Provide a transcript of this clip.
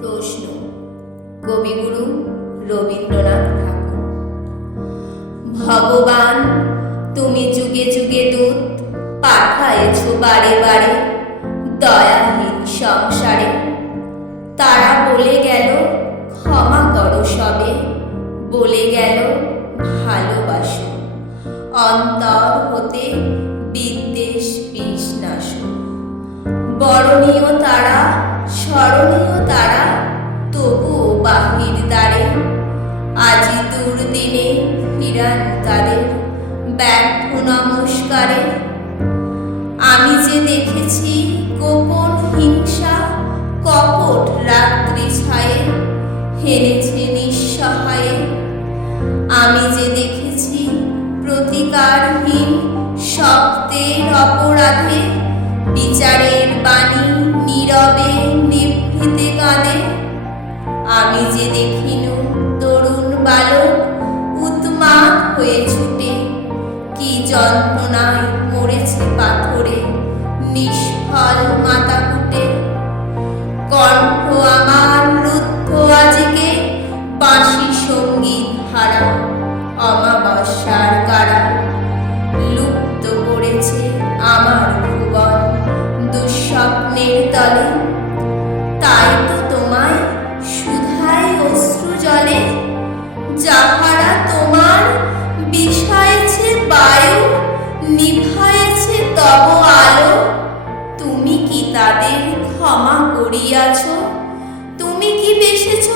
প্রশ্ন। কবিগুরু রবীন্দ্রনাথ ঠাকুর। ভগবান, তুমি যুগে যুগে দূত, পাঠায়েছ বারে বারে দয়াহীন সংসারে। তারা বলে গেল, ক্ষমা করো সবে, বলে গেল, ভালোবাসো। অন্তর হতে বিদ্বেষ বিষ নাশো। বরণীয় তারা, স্মরণীয় তারা ফিরান তাদের ব্যর্থ নমস্কারে। আমি যে দেখেছি গোপন হিংসা কপট রাত্রি ছায়ে হেরেছে নিঃসহায়ে। আমি যে দেখেছি প্রতিকারহীন শব্দের অপরাধে, বিচারের বাণী নীরবে নিভৃতে কাঁদে। আমি যে দেখিনু হয়ে ছুটে। কি যন্ত্রণায় মরেছে পাথরে, নিষ্ফল মাথা ফুটে কণ্ঠ আমার রুদ্ধ আজিকে, বাঁশি সংগীত হারা, অমাবস্যার কারা। লুপ্ত করেছে আমার ভুবন, দুঃস্বপ্নের তলে। তাই তো তোমায় সুধায় অশ্রু জলে যাহারা তব আলো তুমি কি তাদের ক্ষমা করিয়াছ? তুমি কি বেসেছ